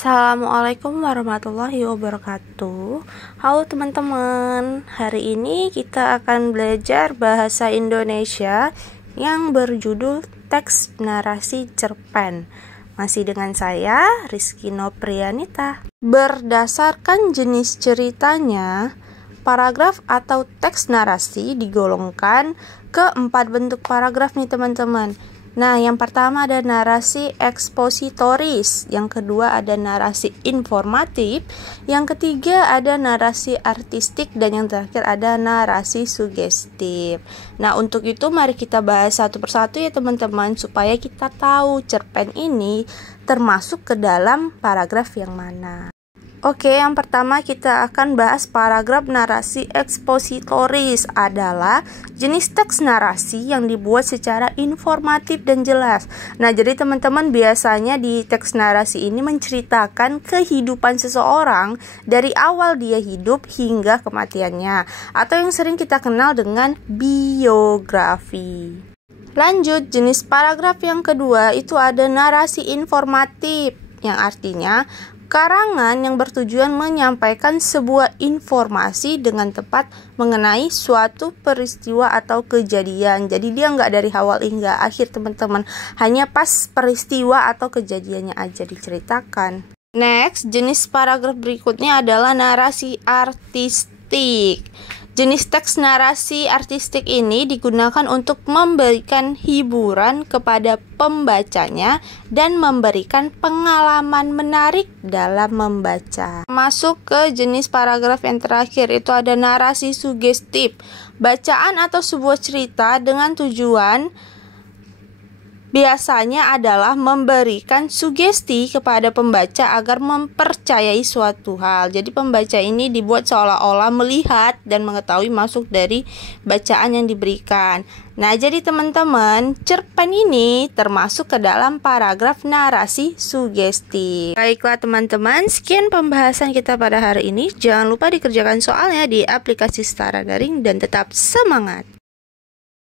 Assalamualaikum warahmatullahi wabarakatuh. Halo teman-teman, hari ini kita akan belajar bahasa Indonesia yang berjudul teks narasi cerpen. Masih dengan saya, Rizky Noprianita. Berdasarkan jenis ceritanya, paragraf atau teks narasi digolongkan ke 4 bentuk paragraf nih teman-teman. Nah, yang pertama ada narasi ekspositoris, yang kedua ada narasi informatif, yang ketiga ada narasi artistik, dan yang terakhir ada narasi sugestif. Nah, untuk itu mari kita bahas satu persatu ya teman-teman, supaya kita tahu cerpen ini termasuk ke dalam paragraf yang mana. Oke, yang pertama kita akan bahas paragraf narasi ekspositoris adalah jenis teks narasi yang dibuat secara informatif dan jelas. Nah, jadi teman-teman biasanya di teks narasi ini menceritakan kehidupan seseorang dari awal dia hidup hingga kematiannya, atau yang sering kita kenal dengan biografi. Lanjut, jenis paragraf yang kedua itu ada narasi informatif, yang artinya karangan yang bertujuan menyampaikan sebuah informasi dengan tepat mengenai suatu peristiwa atau kejadian. Jadi dia nggak dari awal hingga akhir teman-teman, hanya pas peristiwa atau kejadiannya aja diceritakan. Next, jenis paragraf berikutnya adalah narasi artistik. Jenis teks narasi artistik ini digunakan untuk memberikan hiburan kepada pembacanya dan memberikan pengalaman menarik dalam membaca. Masuk ke jenis paragraf yang terakhir, itu ada narasi sugestif. Bacaan atau sebuah cerita dengan tujuan biasanya adalah memberikan sugesti kepada pembaca agar mempercayai suatu hal. Jadi pembaca ini dibuat seolah-olah melihat dan mengetahui masuk dari bacaan yang diberikan. Nah, jadi teman-teman, cerpen ini termasuk ke dalam paragraf narasi sugesti. Baiklah teman-teman, sekian pembahasan kita pada hari ini. Jangan lupa dikerjakan soalnya di aplikasi Setara Daring dan tetap semangat.